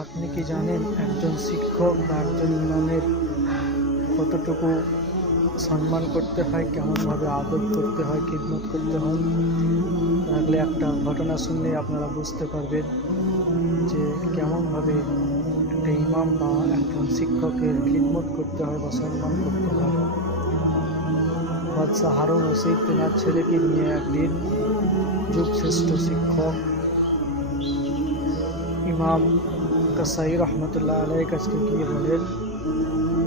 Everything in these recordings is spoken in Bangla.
আপনি কি জানেন একজন শিক্ষক বা একজন ইমামের কতটুকু সম্মান করতে হয়, কেমনভাবে আদব করতে হয়, খিদমত করতে হয়? তাহলে একটা ঘটনা শুনলে আপনারা বুঝতে পারবেন যে কেমনভাবে একটা ইমাম বা একজন শিক্ষকের খিদমত করতে হয় বা সম্মান করতে হয়। বাদশাহ হারুন রশিদ তেনার ছেলেকে নিয়ে একদিন যুগশ্রেষ্ঠ শিক্ষক ইমাম কাসাই রহমতুল্লাহ আলাইহির কাছে গিয়ে বলেন,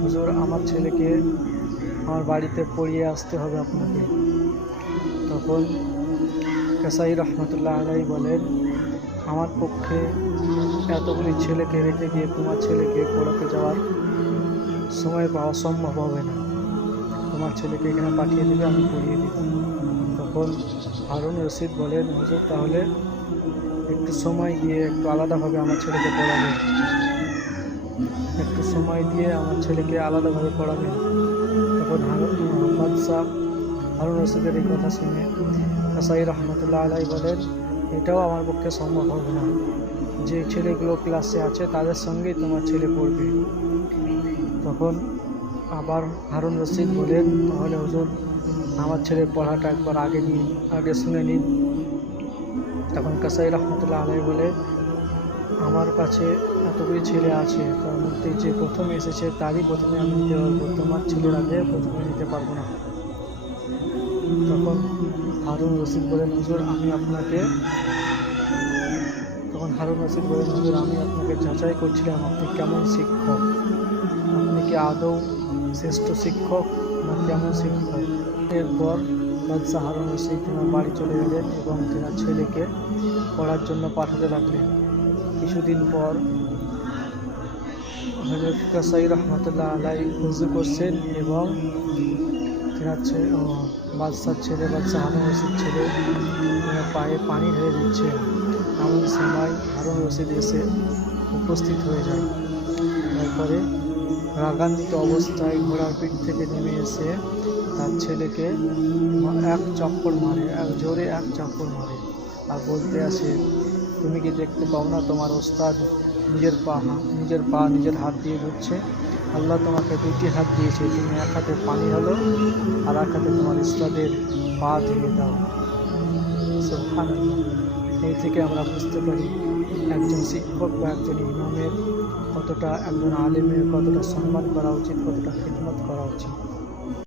হুজুর, আমার ছেলেকে আমার বাড়িতে পড়িয়ে আসতে হবে আপনাকে। তখন কাসাই রহমতুল্লাহ আলাইহি বলেন, আমার পক্ষে এতগুলি ছেলেকে রেখে গিয়ে তোমার ছেলেকে পড়াতে যাওয়ার সময় পাওয়া সম্ভব হবে না। তোমার ছেলেকে এখানে পাঠিয়ে দেবে, আমি পড়িয়ে দেব। তখন হারুন রশিদ বলেন, হুজুর, তাহলে একটু সময় দিয়ে একটু আলাদাভাবে আমার ছেলেকে পড়াবেন, একটু সময় দিয়ে আমার ছেলেকে আলাদাভাবে পড়াবেন। তখন বাদশাহ হারুন রশিদের এই কথা শুনে কাসাই রহমতুল্লাহ আলাইহি বলেন, এটাও আমার পক্ষে সম্ভব হবে না। যে ছেলেগুলো ক্লাসে আছে তাদের সঙ্গেই তোমার ছেলে পড়বে। তখন আবার হারুন রশিদ বলেন, তাহলে হুজুর, আমার ছেলের পড়াটা একবার আগে শুনে নিন। তখন কাসাই রহমতুল্লাহ আলাইহি বলে, আমার কাছে এতগুলি ছেলে আছে, তার মধ্যে যে প্রথমে এসেছে তারই প্রথমে আমি নিতে পারবো, তোমার ছেলের আগে প্রথমে নিতে পারবো না। তখন হারুন রশিদ বলেন, হুজুর, আমি আপনাকে যাচাই করছিলাম আপনি কেমন শিক্ষক, আপনি কি আদৌ শ্রেষ্ঠ শিক্ষক না কেমন শিক্ষক। এরপর বাদশাহ হারুন রশিদ তেনার বাড়ি চলে গেলেন এবং তেনার ছেলেকে পড়ার জন্য পাঠাতে লাগলেন। কিছুদিন পর হযরত কাসাই রহমতুল্লাহ আলাইহি ওযু করছেন এবং তেনার বাদশাহ হারুন রশিদ ছেলে পায়ে পানি ঢেলে দিচ্ছে। এমন সময় হারুন রশিদ এসে উপস্থিত হয়ে যায়। তারপরে রাগান্বিত অবস্থায় ঘোড়ার পিঠ থেকে নেমে এসে তার ছেলেকে জোরে এক চপ্পড় মারে আর বলতে আসে, তুমি কি দেখতে পাও না তোমার ওস্তাদ নিজের হাত দিয়ে ধরছে? আল্লাহ তোমাকে দুটি হাত দিয়েছে, তুমি এক হাতে পানি হলো আর এক হাতে তোমার ওস্তাদের পা ধুয়ে দাও। সুবহানাল্লাহ। এই থেকে আমরা বুঝতে পারি একজন শিক্ষক বা একজন ইমামের একজন আলেমের কতটা সম্মান করা উচিত, কতটা খিদমত করা উচিত।